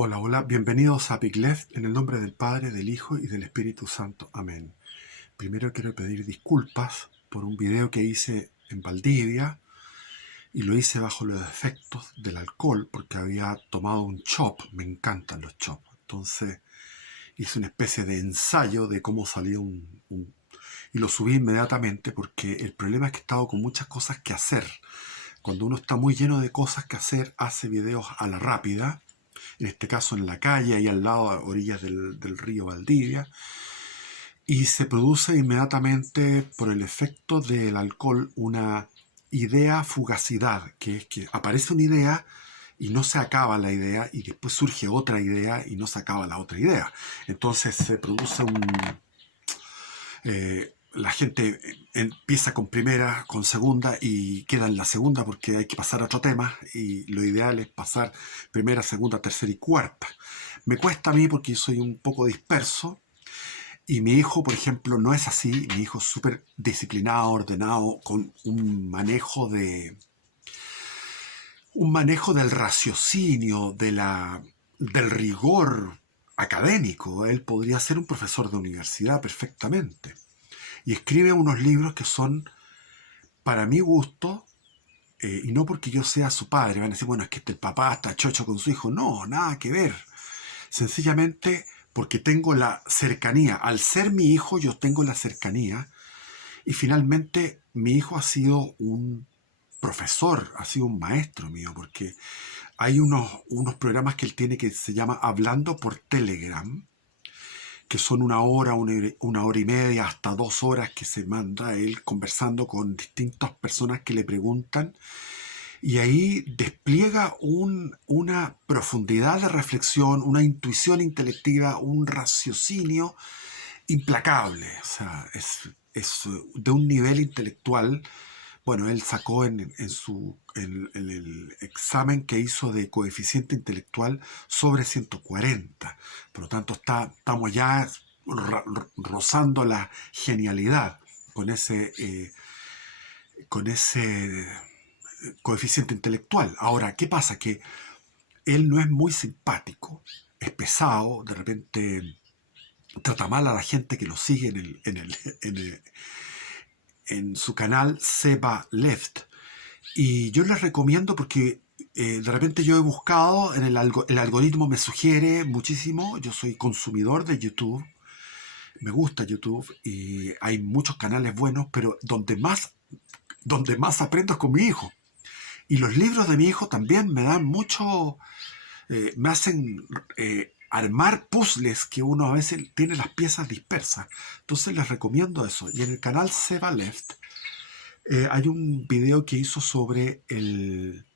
Hola, hola, bienvenidos a Big Left en el nombre del Padre, del Hijo y del Espíritu Santo. Amén. Primero quiero pedir disculpas por un video que hice en Valdivia y lo hice bajo los efectos del alcohol porque había tomado un chop. Me encantan los chops. Entonces hice una especie de ensayo de cómo salía y lo subí inmediatamente porque el problema es que he estado con muchas cosas que hacer. Cuando uno está muy lleno de cosas que hacer, hace videos a la rápida, en este caso en la calle, ahí al lado, a orillas del río Valdivia, y se produce inmediatamente por el efecto del alcohol una idea fugacidad, que es que aparece una idea y no se acaba la idea y después surge otra idea y no se acaba la otra idea. Entonces se produce la gente empieza con primera, con segunda y queda en la segunda porque hay que pasar a otro tema y lo ideal es pasar primera, segunda, tercera y cuarta. Me cuesta a mí porque yo soy un poco disperso y mi hijo, por ejemplo, no es así. Mi hijo es súper disciplinado, ordenado, con un manejo del raciocinio, del rigor académico. Él podría ser un profesor de universidad perfectamente. Y escribe unos libros que son, para mi gusto, y no porque yo sea su padre, van a decir, bueno, es que el papá está chocho con su hijo. No, nada que ver. Sencillamente porque tengo la cercanía. Al ser mi hijo, yo tengo la cercanía. Y finalmente, mi hijo ha sido un profesor, ha sido un maestro mío, porque hay unos programas que él tiene que se llama Hablando por Telegram, que son una hora y media, hasta 2 horas que se manda él conversando con distintas personas que le preguntan y ahí despliega una profundidad de reflexión, una intuición intelectiva, un raciocinio implacable. O sea, es de un nivel intelectual. Bueno, él sacó en el examen que hizo de coeficiente intelectual sobre 140. Por lo tanto, estamos ya rozando la genialidad con ese coeficiente intelectual. Ahora, ¿qué pasa? Que él no es muy simpático, es pesado, de repente trata mal a la gente que lo sigue en su canal Seba Left. Y yo les recomiendo porque de repente yo he buscado, el algoritmo me sugiere muchísimo, yo soy consumidor de YouTube, me gusta YouTube y hay muchos canales buenos, pero donde más aprendo es con mi hijo. Y los libros de mi hijo también me dan mucho, me hacen armar puzzles que uno a veces tiene las piezas dispersas. Entonces les recomiendo eso. Y en el canal Seba Left hay un video que hizo sobre el...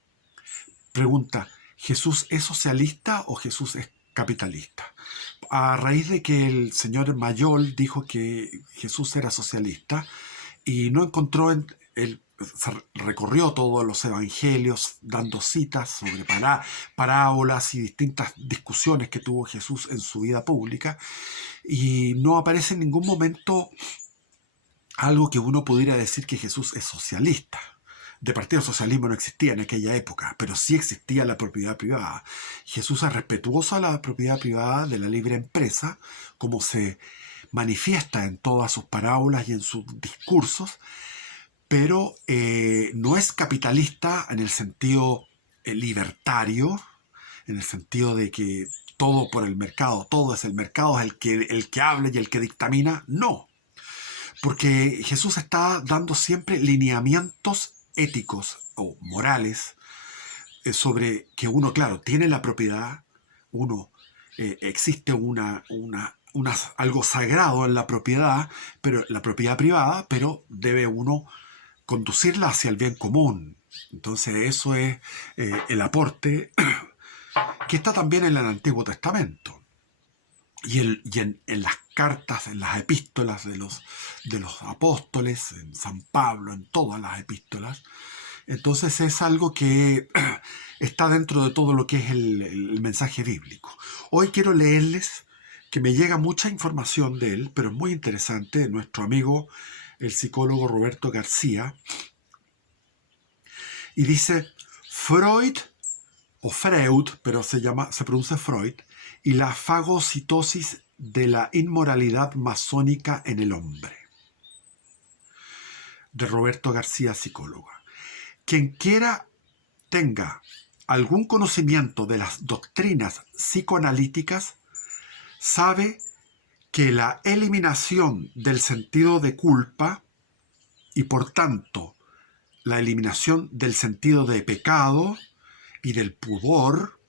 Pregunta, ¿Jesús es socialista o Jesús es capitalista? A raíz de que el señor Mayol dijo que Jesús era socialista y no encontró él recorrió todos los evangelios dando citas sobre parábolas y distintas discusiones que tuvo Jesús en su vida pública y no aparece en ningún momento algo que uno pudiera decir que Jesús es socialista. De partido socialismo no existía en aquella época, pero sí existía la propiedad privada. Jesús es respetuoso a la propiedad privada, de la libre empresa, como se manifiesta en todas sus parábolas y en sus discursos, pero no es capitalista en el sentido libertario, en el sentido de que todo por el mercado, todo es el que habla y el que dictamina. No, porque Jesús está dando siempre lineamientos éticos o morales sobre que uno, claro, tiene la propiedad, existe algo sagrado en la propiedad, pero la propiedad privada, pero debe uno conducirla hacia el bien común. Entonces eso es el aporte que está también en el Antiguo Testamento y en las cartas, en las epístolas de los apóstoles, en San Pablo, en todas las epístolas. Entonces es algo que está dentro de todo lo que es el mensaje bíblico. Hoy quiero leerles que me llega mucha información de él, pero es muy interesante, de nuestro amigo, el psicólogo Roberto García, y dice, Freud o Freud, pero se pronuncia Freud, y la fagocitosis de la inmoralidad masónica en el hombre, de Roberto García, psicólogo. Quien quiera tenga algún conocimiento de las doctrinas psicoanalíticas sabe que la eliminación del sentido de culpa y por tanto la eliminación del sentido de pecado y del pudor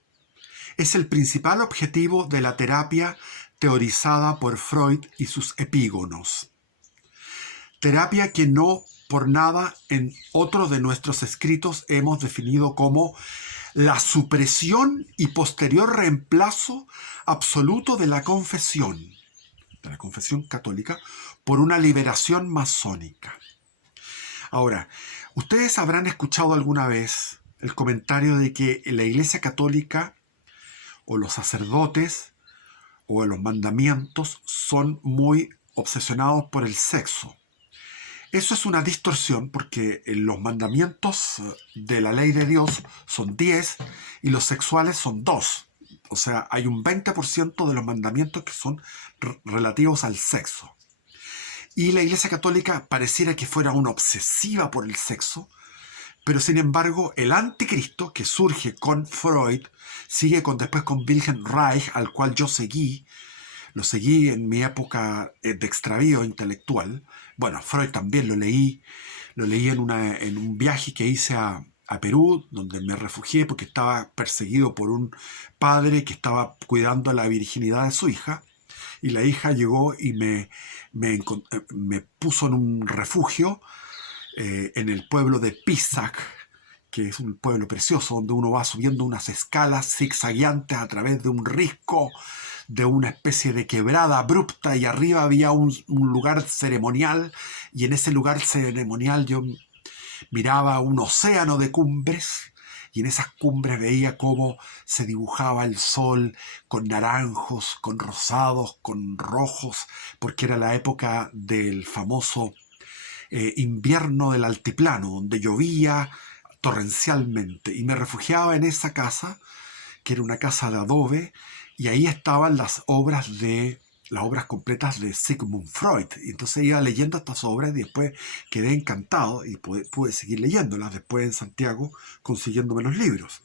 es el principal objetivo de la terapia teorizada por Freud y sus epígonos. Terapia que no por nada en otro de nuestros escritos hemos definido como la supresión y posterior reemplazo absoluto de la confesión católica, por una liberación masónica. Ahora, ustedes habrán escuchado alguna vez el comentario de que la Iglesia Católica o los sacerdotes o los mandamientos son muy obsesionados por el sexo. Eso es una distorsión porque los mandamientos de la ley de Dios son 10 y los sexuales son 2. O sea, hay un 20% de los mandamientos que son relativos al sexo. Y la Iglesia Católica pareciera que fuera una obsesiva por el sexo, pero sin embargo el anticristo que surge con Freud, sigue después con Wilhelm Reich, al cual yo lo seguí en mi época de extravío intelectual. Bueno, Freud también lo leí en un viaje que hice a Perú, donde me refugié porque estaba perseguido por un padre que estaba cuidando la virginidad de su hija, y la hija llegó y me puso en un refugio en el pueblo de Pisac, que es un pueblo precioso, donde uno va subiendo unas escalas zigzagueantes a través de un risco, de una especie de quebrada abrupta, y arriba había un lugar ceremonial, y en ese lugar ceremonial yo miraba un océano de cumbres, y en esas cumbres veía cómo se dibujaba el sol con naranjos, con rosados, con rojos, porque era la época del famoso invierno del altiplano, donde llovía torrencialmente, y me refugiaba en esa casa, que era una casa de adobe, y ahí estaban las obras completas de Sigmund Freud. Y entonces iba leyendo estas obras y después quedé encantado y pude seguir leyéndolas después en Santiago, consiguiéndome los libros.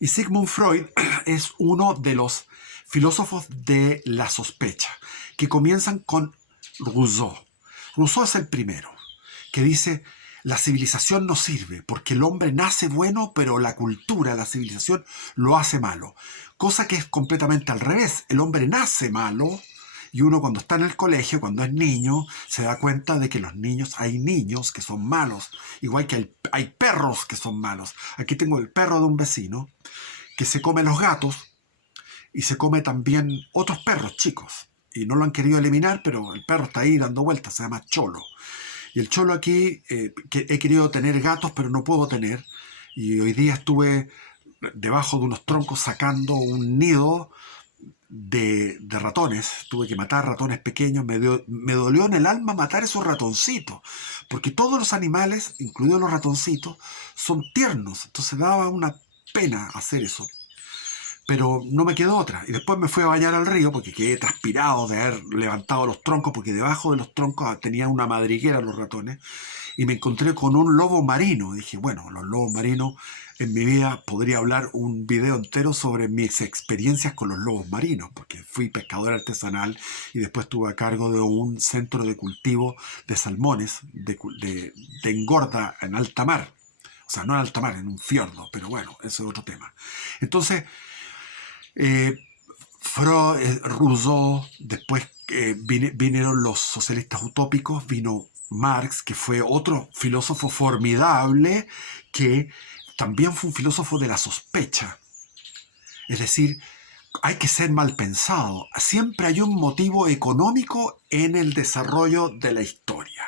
Y Sigmund Freud es uno de los filósofos de la sospecha, que comienzan con Rousseau. Rousseau es el primero, que dice: la civilización no sirve porque el hombre nace bueno, pero la cultura, la civilización, lo hace malo. Cosa que es completamente al revés. El hombre nace malo, y uno cuando está en el colegio, cuando es niño, se da cuenta de que hay niños que son malos, igual que hay perros que son malos. Aquí tengo el perro de un vecino que se come los gatos y se come también otros perros chicos. Y no lo han querido eliminar, pero el perro está ahí dando vueltas, se llama Cholo. Y el Cholo aquí, que he querido tener gatos, pero no puedo tener. Y hoy día estuve debajo de unos troncos sacando un nido de ratones. Tuve que matar ratones pequeños. Me dolió en el alma matar esos ratoncitos, porque todos los animales, incluidos los ratoncitos, son tiernos. Entonces daba una pena hacer eso. Pero no me quedó otra. Y después me fui a bañar al río porque quedé transpirado de haber levantado los troncos, porque debajo de los troncos tenían una madriguera los ratones. Y me encontré con un lobo marino. Dije, bueno, los lobos marinos, en mi vida podría hablar un video entero sobre mis experiencias con los lobos marinos, porque fui pescador artesanal y después estuve a cargo de un centro de cultivo de salmones, de engorda en alta mar. O sea, no en alta mar, en un fiordo, pero bueno, eso es otro tema. Entonces, Freud, Rousseau, después vinieron los socialistas utópicos, vino Marx, que fue otro filósofo formidable, que también fue un filósofo de la sospecha. Es decir, hay que ser mal pensado. Siempre hay un motivo económico en el desarrollo de la historia.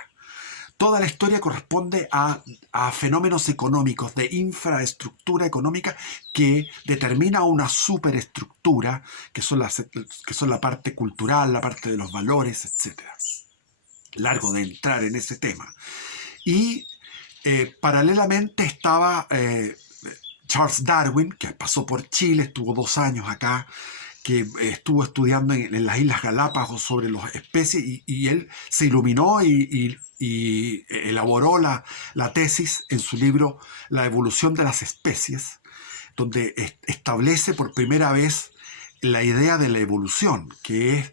Toda la historia corresponde a fenómenos económicos, de infraestructura económica, que determina una superestructura, que son la parte cultural, la parte de los valores, etc. Largo de entrar en ese tema. Y paralelamente estaba Charles Darwin, que pasó por Chile, estuvo 2 años acá, que estuvo estudiando en las Islas Galápagos sobre las especies y él se iluminó y elaboró la tesis en su libro La evolución de las especies, donde establece por primera vez la idea de la evolución, que es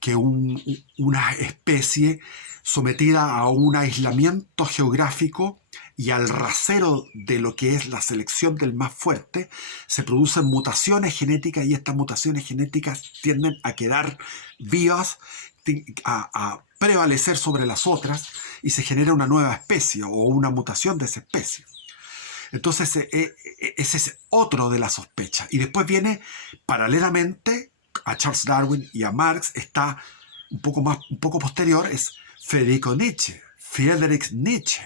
que una especie sometida a un aislamiento geográfico y al rasero de lo que es la selección del más fuerte, se producen mutaciones genéticas y estas mutaciones genéticas tienden a quedar vivas, a prevalecer sobre las otras y se genera una nueva especie o una mutación de esa especie. Entonces, ese es otro de las sospechas. Y después viene, paralelamente a Charles Darwin y a Marx, está un poco posterior, es Friedrich Nietzsche,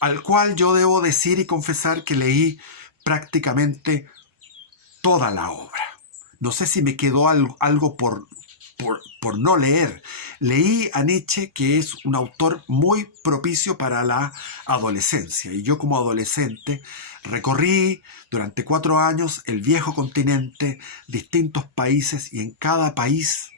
al cual yo debo decir y confesar que leí prácticamente toda la obra. No sé si me quedó algo por no leer. Leí a Nietzsche, que es un autor muy propicio para la adolescencia. Y yo como adolescente recorrí durante 4 años el viejo continente, distintos países, y en cada país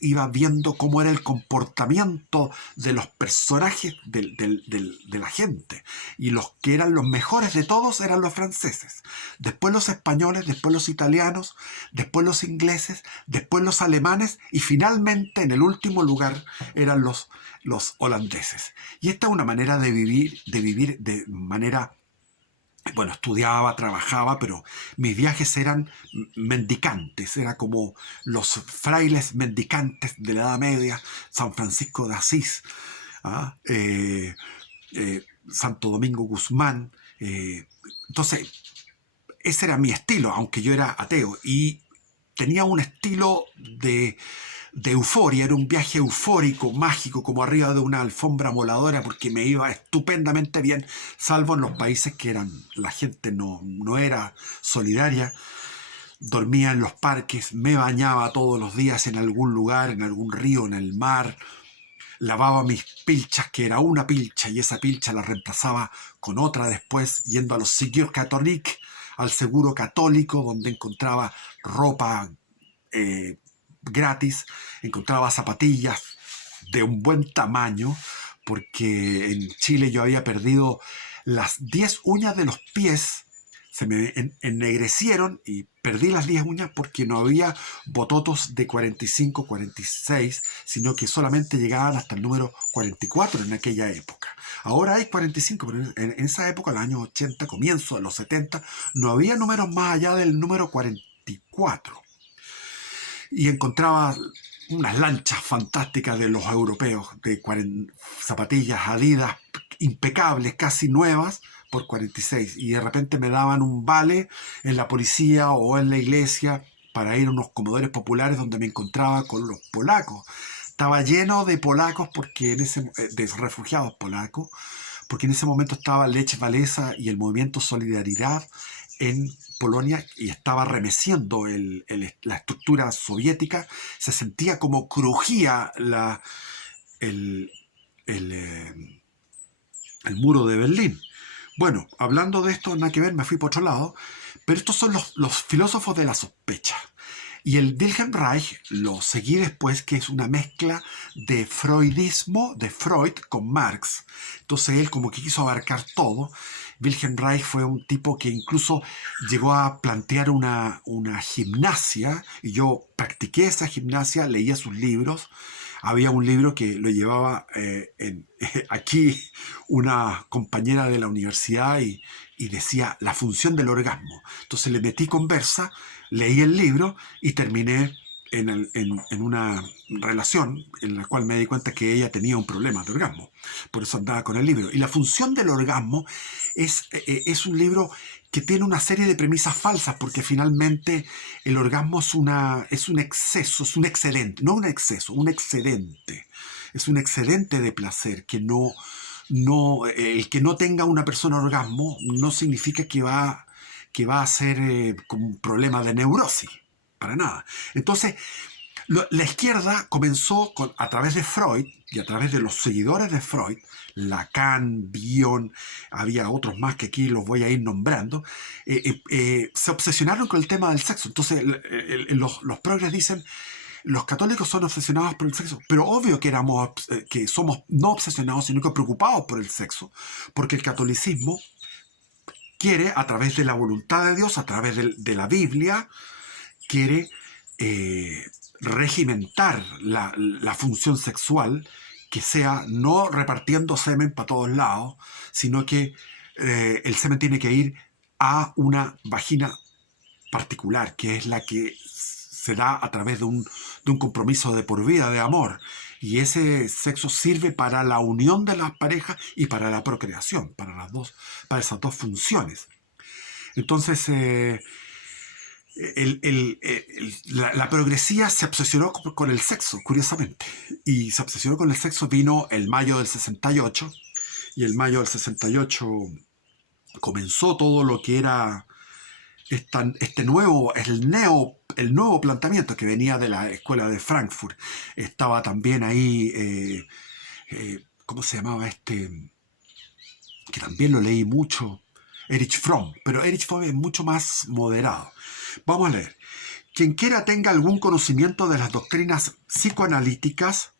iba viendo cómo era el comportamiento de los personajes de la gente. Y los que eran los mejores de todos eran los franceses. Después los españoles, después los italianos, después los ingleses, después los alemanes y finalmente en el último lugar eran los holandeses. Y esta es una manera de vivir de manera... Bueno, estudiaba, trabajaba, pero mis viajes eran mendicantes, era como los frailes mendicantes de la Edad Media, San Francisco de Asís, ¿ah? Santo Domingo Guzmán. Entonces, ese era mi estilo, aunque yo era ateo, y tenía un estilo de euforia, era un viaje eufórico, mágico, como arriba de una alfombra voladora, porque me iba estupendamente bien, salvo en los países que la gente no era solidaria. Dormía en los parques, me bañaba todos los días en algún lugar, en algún río, en el mar, lavaba mis pilchas, que era una pilcha, y esa pilcha la reemplazaba con otra después, yendo a los Ségur Catholique, al seguro católico, donde encontraba ropa gratis, encontraba zapatillas de un buen tamaño, porque en Chile yo había perdido las 10 uñas de los pies, se me ennegrecieron y perdí las 10 uñas porque no había bototos de 45, 46, sino que solamente llegaban hasta el número 44 en aquella época. Ahora hay 45, pero en esa época, en los años 80, comienzo de los 70, no había números más allá del número 44. Y encontraba unas lanchas fantásticas de los europeos, de zapatillas Adidas impecables, casi nuevas, por 46. Y de repente me daban un vale en la policía o en la iglesia para ir a unos comedores populares donde me encontraba con los polacos. Estaba lleno de polacos, porque de refugiados polacos, porque en ese momento estaba Lech Walesa y el movimiento Solidaridad en Polonia y estaba remeciendo la estructura soviética. Se sentía como crujía el, el, el muro de Berlín. Bueno, hablando de esto, nada que ver, me fui por otro lado, pero estos son los filósofos de la sospecha. Y el Wilhelm Reich lo seguí después, que es una mezcla de freudismo, de Freud con Marx. Entonces él como que quiso abarcar todo. Wilhelm Reich fue un tipo que incluso llegó a plantear una gimnasia, y yo practiqué esa gimnasia, leía sus libros. Había un libro que lo llevaba aquí una compañera de la universidad y decía la función del orgasmo. Entonces le metí conversa, leí el libro y terminé en una relación en la cual me di cuenta que ella tenía un problema de orgasmo. Por eso andaba con el libro. Y la función del orgasmo es un libro que tiene una serie de premisas falsas, porque finalmente el orgasmo es un exceso, es un excedente, no un exceso, un excedente. Es un excedente de placer que el que no tenga una persona orgasmo no significa que va a ser como un problema de neurosis, para nada. Entonces, La izquierda comenzó a través de Freud y a través de los seguidores de Freud, Lacan, Bion, había otros más que aquí los voy a ir nombrando, se obsesionaron con el tema del sexo. Entonces los progres dicen, los católicos son obsesionados por el sexo, pero obvio que somos no obsesionados, sino que preocupados por el sexo, porque el catolicismo quiere, a través de la voluntad de Dios, a través de la Biblia, quiere regimentar la función sexual, que sea no repartiendo semen para todos lados, sino que el semen tiene que ir a una vagina particular, que es la que se da a través de un compromiso de por vida, de amor. Y ese sexo sirve para la unión de las parejas y para la procreación, para esas dos funciones. Entonces, la progresía se obsesionó con el sexo, curiosamente. Y se obsesionó con el sexo, vino el mayo del 68, y el mayo del 68 comenzó todo lo que era el nuevo planteamiento que venía de la escuela de Frankfurt. Estaba también ahí, ¿cómo se llamaba este? Que también lo leí mucho, Erich Fromm, pero Erich Fromm es mucho más moderado. Vamos a leer. Quien quiera tenga algún conocimiento de las doctrinas psicoanalíticas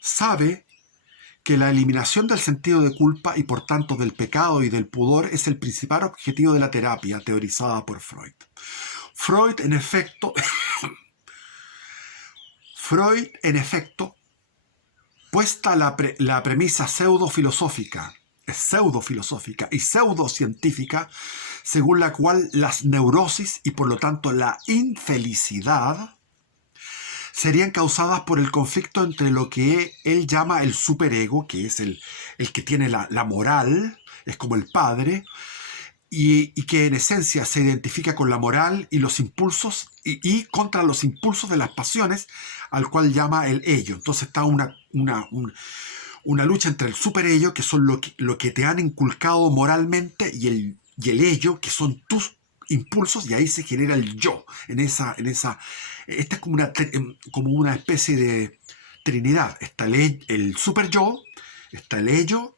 sabe que la eliminación del sentido de culpa y por tanto del pecado y del pudor es el principal objetivo de la terapia teorizada por Freud. Freud, en efecto, puesta la premisa pseudofilosófica y pseudocientífica, según la cual las neurosis y por lo tanto la infelicidad serían causadas por el conflicto entre lo que él llama el superego, que es el que tiene la moral, es como el padre, y que en esencia se identifica con la moral y los impulsos y contra los impulsos de las pasiones, al cual llama el ello. Entonces está una lucha entre el superello, que son lo que te han inculcado moralmente, y el ello, que son tus impulsos, y ahí se genera el yo. Esta es como una especie de trinidad. Está el super yo, está el ello,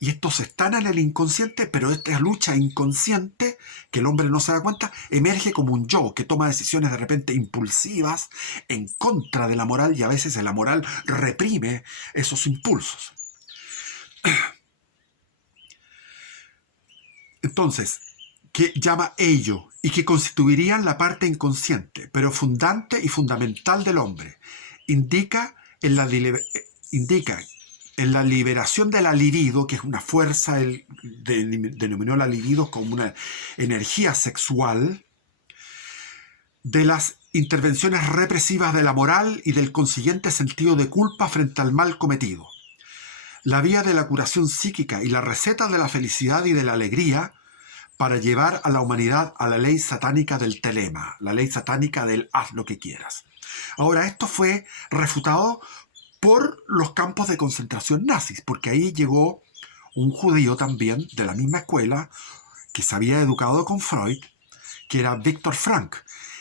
y estos están en el inconsciente, pero esta lucha inconsciente, que el hombre no se da cuenta, emerge como un yo que toma decisiones de repente impulsivas en contra de la moral, y a veces la moral reprime esos impulsos. Entonces, que llama ello y que constituirían la parte inconsciente, pero fundante y fundamental del hombre, indica en la liberación de la libido, que es una fuerza, él denominó la libido como una energía sexual, de las intervenciones represivas de la moral y del consiguiente sentido de culpa frente al mal cometido. La vía de la curación psíquica y la receta de la felicidad y de la alegría para llevar a la humanidad a la ley satánica del telema, la ley satánica del haz lo que quieras. Ahora, esto fue refutado por los campos de concentración nazis, porque ahí llegó un judío también de la misma escuela que se había educado con Freud, que era Viktor Frankl.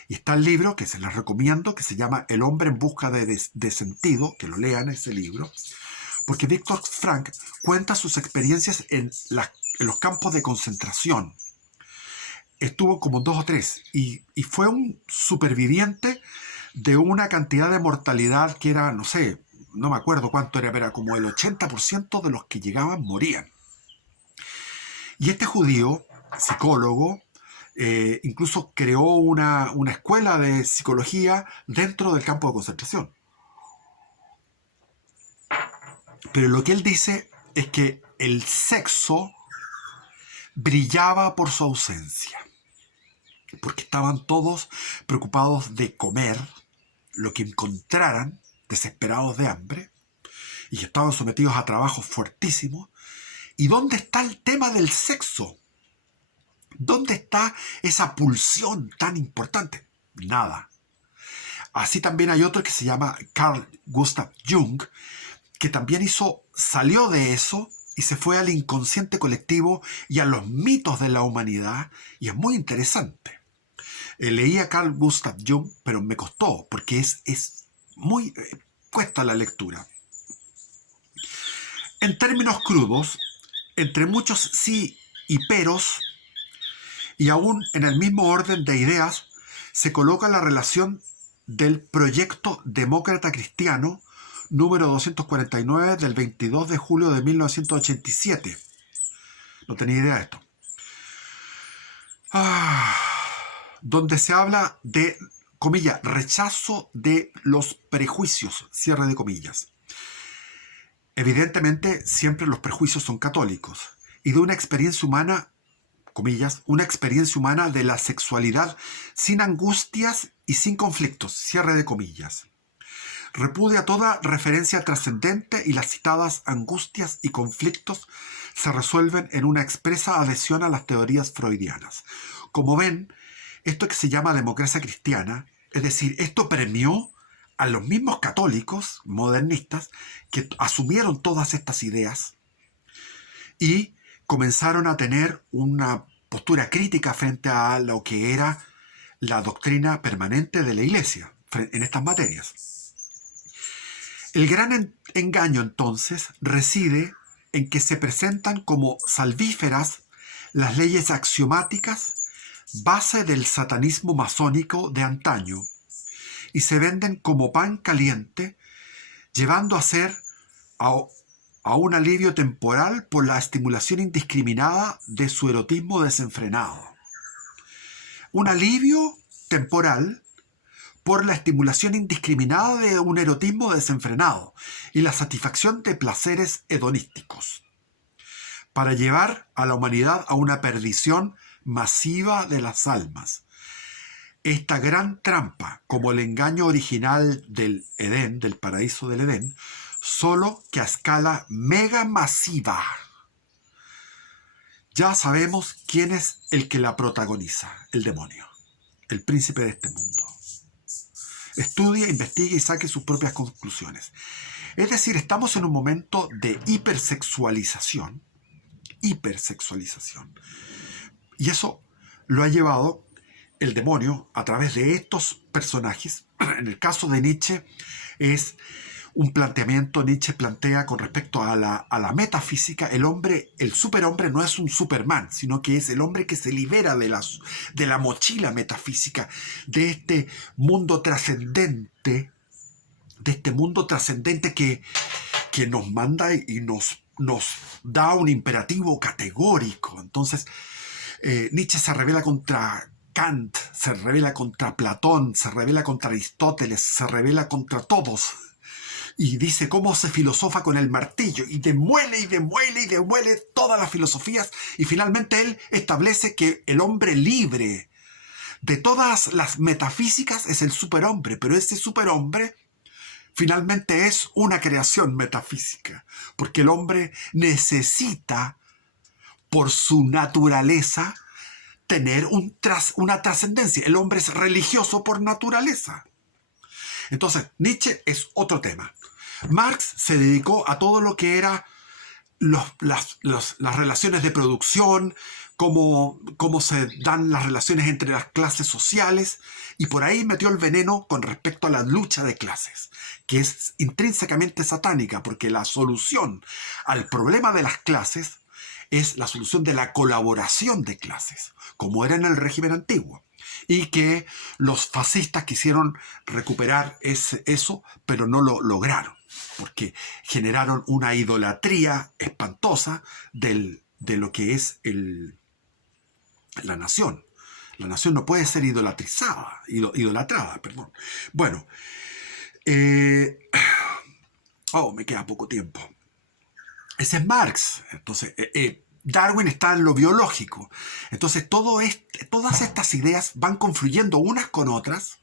Y está el libro que se les recomiendo, que se llama El hombre en busca de sentido, que lo lean ese libro, porque Viktor Frankl cuenta sus experiencias en los campos de concentración. Estuvo como 2 o 3 y fue un superviviente de una cantidad de mortalidad que era, no sé, no me acuerdo cuánto era, pero era como el 80% de los que llegaban morían. Y este judío, psicólogo, incluso creó una escuela de psicología dentro del campo de concentración. Pero lo que él dice es que el sexo brillaba por su ausencia, porque estaban todos preocupados de comer lo que encontraran, desesperados de hambre, y que estaban sometidos a trabajos fuertísimos. ¿Y dónde está el tema del sexo? ¿Dónde está esa pulsión tan importante? Nada. Así también hay otro que se llama Carl Gustav Jung, que también salió de eso y se fue al inconsciente colectivo y a los mitos de la humanidad, y es muy interesante. Leí a Carl Gustav Jung, pero me costó, porque es muy cuesta la lectura. En términos crudos, entre muchos sí y peros, y aún en el mismo orden de ideas, se coloca la relación del Proyecto Demócrata Cristiano número 249 del 22 de julio de 1987. No tenía idea de esto. Donde se habla de, comillas, rechazo de los prejuicios, cierre de comillas. Evidentemente, siempre los prejuicios son católicos, y de una experiencia humana, comillas, una experiencia humana de la sexualidad sin angustias y sin conflictos, cierre de comillas. Repudia toda referencia trascendente y las citadas angustias y conflictos se resuelven en una expresa adhesión a las teorías freudianas. Como ven, esto que se llama democracia cristiana, es decir, esto premió a los mismos católicos modernistas que asumieron todas estas ideas y comenzaron a tener una postura crítica frente a lo que era la doctrina permanente de la Iglesia en estas materias. El gran engaño entonces reside en que se presentan como salvíferas las leyes axiomáticas, base del satanismo masónico de antaño, y se venden como pan caliente, llevando a ser a un alivio temporal por la estimulación indiscriminada de su erotismo desenfrenado. Un alivio temporal por la estimulación indiscriminada de un erotismo desenfrenado y la satisfacción de placeres hedonísticos, para llevar a la humanidad a una perdición masiva de las almas. Esta gran trampa, como el engaño original del Edén, del paraíso del Edén, solo que a escala mega masiva. Ya sabemos quién es el que la protagoniza, el demonio, el príncipe de este mundo. Estudie, investigue y saque sus propias conclusiones. Es decir, estamos en un momento de hipersexualización. Y eso lo ha llevado el demonio a través de estos personajes. En el caso de Nietzsche es un planteamiento. Nietzsche plantea con respecto a la metafísica, el superhombre no es un Superman, sino que es el hombre que se libera de la mochila metafísica, de este mundo trascendente, que nos manda y nos da un imperativo categórico. Entonces, Nietzsche se revela contra Kant, se revela contra Platón, se revela contra Aristóteles, se revela contra todos. Y dice cómo se filosofa con el martillo y demuele todas las filosofías, y finalmente él establece que el hombre libre de todas las metafísicas es el superhombre, pero ese superhombre finalmente es una creación metafísica, porque el hombre necesita, por su naturaleza, tener una trascendencia. El hombre es religioso por naturaleza. Entonces, Nietzsche es otro tema. Marx se dedicó a todo lo que era las relaciones de producción, cómo se dan las relaciones entre las clases sociales, y por ahí metió el veneno con respecto a la lucha de clases, que es intrínsecamente satánica, porque la solución al problema de las clases es la solución de la colaboración de clases, como era en el régimen antiguo, y que los fascistas quisieron recuperar eso, pero no lo lograron, porque generaron una idolatría espantosa de lo que es la nación. La nación no puede ser idolatrada. Bueno, me queda poco tiempo. Ese es Marx. Entonces, Darwin está en lo biológico. Entonces, todas estas ideas van confluyendo unas con otras.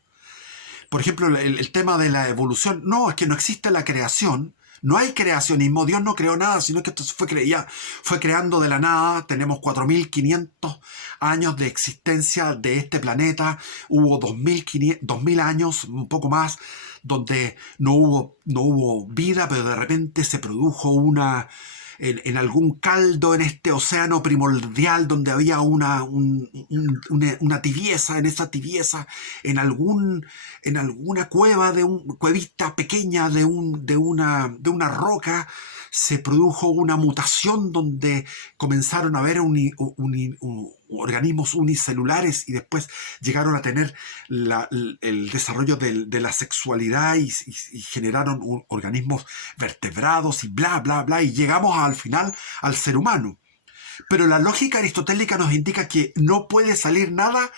Por ejemplo, el tema de la evolución. No, es que no existe la creación. No hay creacionismo. Dios no creó nada, sino que esto fue creando de la nada. Tenemos 4.500 años de existencia de este planeta. Hubo 2.000 años, un poco más, donde no hubo vida, pero de repente se produjo en algún caldo en este océano primordial donde había una tibieza, en esa tibieza, en alguna cueva, cuevita pequeña de una roca, se produjo una mutación donde comenzaron a haber organismos unicelulares y después llegaron a tener el desarrollo de la sexualidad y generaron organismos vertebrados y bla, bla, bla, y llegamos al final al ser humano. Pero la lógica aristotélica nos indica que no puede salir nada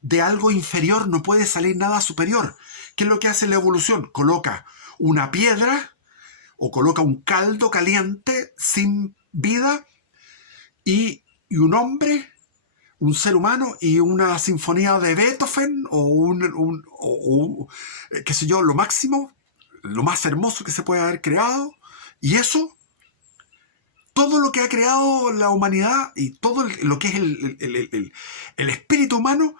de algo inferior, no puede salir nada superior. ¿Qué es lo que hace la evolución? Coloca una piedra o coloca un caldo caliente sin vida y un hombre, un ser humano y una sinfonía de Beethoven qué sé yo, lo máximo, lo más hermoso que se puede haber creado. Y eso, todo lo que ha creado la humanidad y todo lo que es el espíritu humano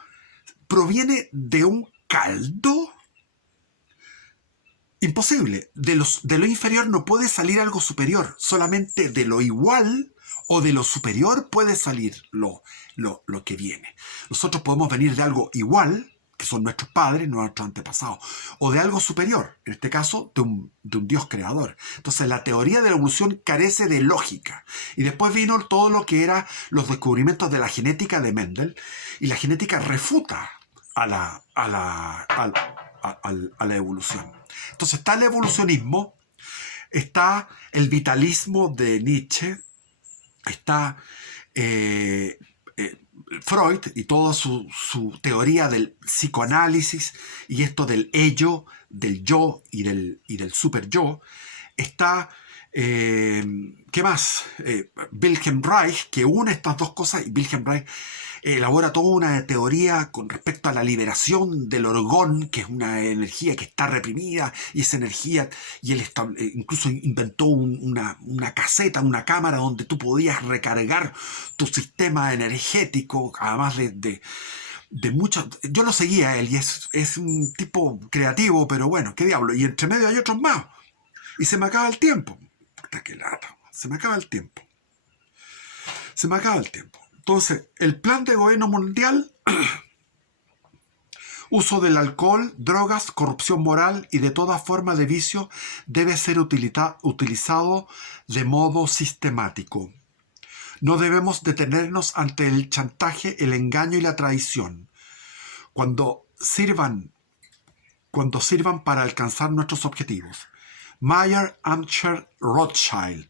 proviene de un caldo. Imposible. De lo inferior no puede salir algo superior. Solamente de lo igual o de lo superior puede salir lo que viene. Nosotros podemos venir de algo igual, que son nuestros padres, nuestros antepasados, o de algo superior, en este caso de un Dios creador. Entonces la teoría de la evolución carece de lógica. Y después vino todo lo que eran los descubrimientos de la genética de Mendel, y la genética refuta a la evolución. Entonces está el evolucionismo, está el vitalismo de Nietzsche, está Freud y toda su teoría del psicoanálisis y esto del ello, del yo y del super yo. Está, ¿qué más? Wilhelm Reich, que une estas dos cosas, y Wilhelm Reich elabora toda una teoría con respecto a la liberación del orgón, que es una energía que está reprimida, y esa energía, y él incluso inventó una caseta, una cámara donde tú podías recargar tu sistema energético, además de muchos. Yo lo seguía a él, y es un tipo creativo, pero bueno, qué diablo, y entre medio hay otros más, y se me acaba el tiempo. Puta, qué lata, se me acaba el tiempo. Entonces, el plan de gobierno mundial, uso del alcohol, drogas, corrupción moral y de toda forma de vicio debe ser utilizado de modo sistemático. No debemos detenernos ante el chantaje, el engaño y la traición. Cuando sirvan para alcanzar nuestros objetivos. Mayer Amschel Rothschild.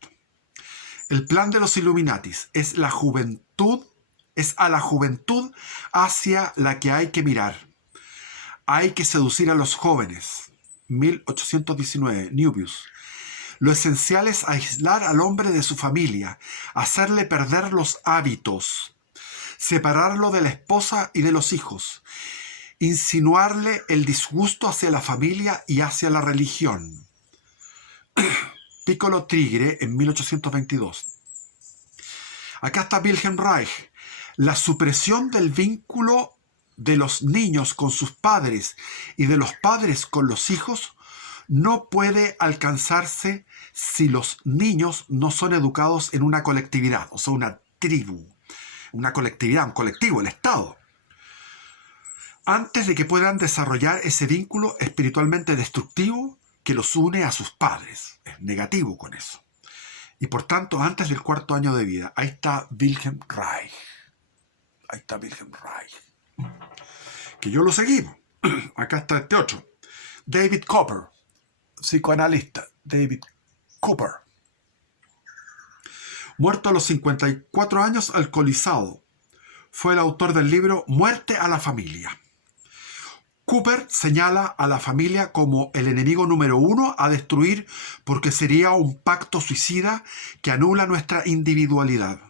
El plan de los Illuminatis es a la juventud hacia la que hay que mirar. Hay que seducir a los jóvenes. 1819, Nubius. Lo esencial es aislar al hombre de su familia, hacerle perder los hábitos, separarlo de la esposa y de los hijos, insinuarle el disgusto hacia la familia y hacia la religión. Piccolo Tigre en 1822. Acá está Wilhelm Reich. La supresión del vínculo de los niños con sus padres y de los padres con los hijos no puede alcanzarse si los niños no son educados en una colectividad, o sea, una tribu, una colectividad, un colectivo, el Estado, antes de que puedan desarrollar ese vínculo espiritualmente destructivo que los une a sus padres. Es negativo con eso. Y por tanto, antes del 4º año de vida. Ahí está Wilhelm Reich. Que yo lo seguí. Acá está este otro. David Cooper. Psicoanalista. David Cooper. Muerto a los 54 años, alcoholizado. Fue el autor del libro Muerte a la familia. Cooper señala a la familia como el enemigo número 1 a destruir porque sería un pacto suicida que anula nuestra individualidad.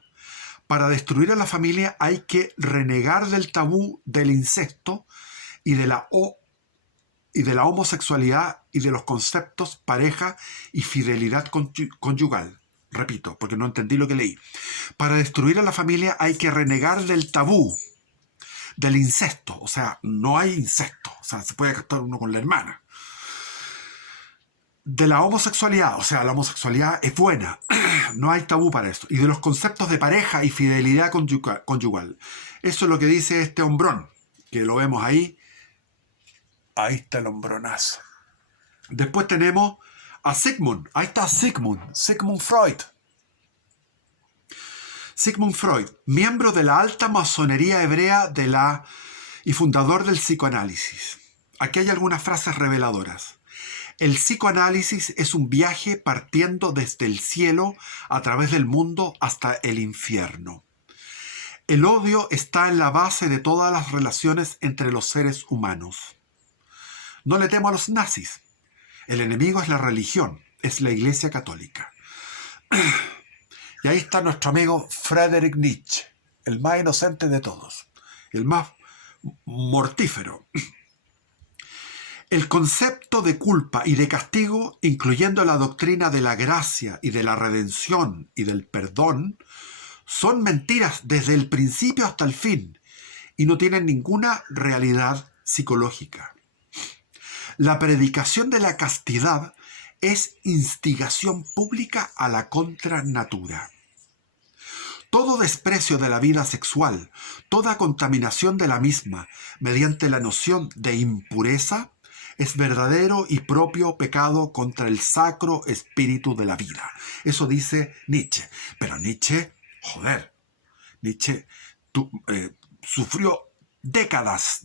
Para destruir a la familia hay que renegar del tabú del incesto y de la homosexualidad y de los conceptos pareja y fidelidad conyugal. Repito, porque no entendí lo que leí. Para destruir a la familia hay que renegar del tabú del incesto, o sea, no hay incesto, o sea, se puede casar uno con la hermana. De la homosexualidad, o sea, la homosexualidad es buena, No hay tabú para esto. Y de los conceptos de pareja y fidelidad conyugal. Eso es lo que dice este hombrón, que lo vemos ahí. Ahí está el hombronazo. Después tenemos a Sigmund. Ahí está Sigmund Freud. Sigmund Freud, miembro de la alta masonería hebrea y fundador del psicoanálisis. Aquí hay algunas frases reveladoras. El psicoanálisis es un viaje partiendo desde el cielo a través del mundo hasta el infierno. El odio está en la base de todas las relaciones entre los seres humanos. No le temo a los nazis. El enemigo es la religión, es la Iglesia Católica. Y ahí está nuestro amigo Friedrich Nietzsche, el más inocente de todos, el más mortífero. El concepto de culpa y de castigo, incluyendo la doctrina de la gracia y de la redención y del perdón, son mentiras desde el principio hasta el fin y no tienen ninguna realidad psicológica. La predicación de la castidad es instigación pública a la contranatura. Todo desprecio de la vida sexual, toda contaminación de la misma mediante la noción de impureza, es verdadero y propio pecado contra el sacro espíritu de la vida. Eso dice Nietzsche. Pero Nietzsche, Nietzsche sufrió décadas,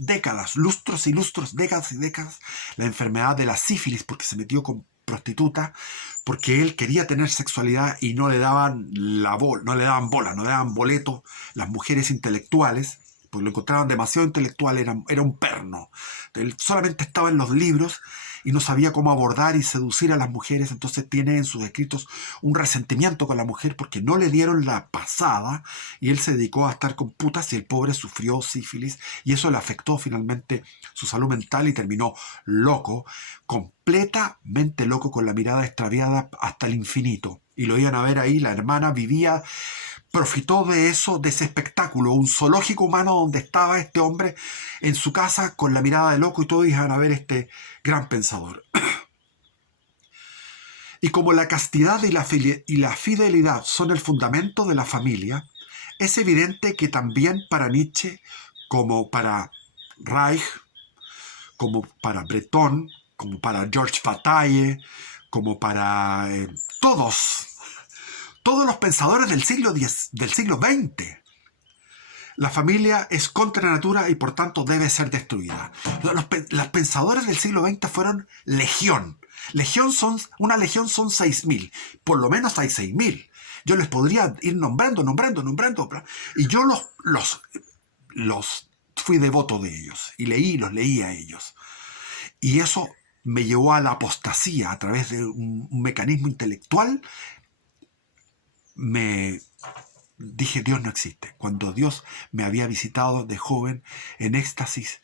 lustros y lustros, décadas y décadas, la enfermedad de la sífilis porque se metió con prostituta, porque él quería tener sexualidad y no le daban no le daban boleto las mujeres intelectuales, porque lo encontraban demasiado intelectual, era un perno. Él solamente estaba en los libros y no sabía cómo abordar y seducir a las mujeres, entonces tiene en sus escritos un resentimiento con la mujer porque no le dieron la pasada y él se dedicó a estar con putas y el pobre sufrió sífilis y eso le afectó finalmente su salud mental y terminó loco, completamente loco, con la mirada extraviada hasta el infinito. Y lo iban a ver ahí, la hermana vivía, profitó de eso, de ese espectáculo, un zoológico humano donde estaba este hombre en su casa con la mirada de loco y todos iban a ver este gran pensador. Y como la castidad y la fidelidad son el fundamento de la familia, es evidente que también para Nietzsche, como para Reich, como para Breton, como para Georges Bataille, como para todos los pensadores del siglo XX. La familia es contra natura y por tanto debe ser destruida. Los pensadores del siglo XX fueron legión. Una legión son 6.000. Por lo menos hay 6.000. Yo les podría ir nombrando. Y yo los fui devoto de ellos. Y los leí a ellos. Y eso me llevó a la apostasía a través de un mecanismo intelectual. Me dije, Dios no existe. Cuando Dios me había visitado de joven en éxtasis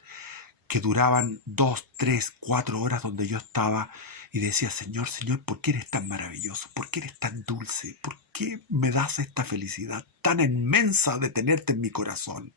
que duraban 2, 3, 4 horas, donde yo estaba y decía, Señor, ¿por qué eres tan maravilloso? ¿Por qué eres tan dulce? ¿Por qué me das esta felicidad tan inmensa de tenerte en mi corazón?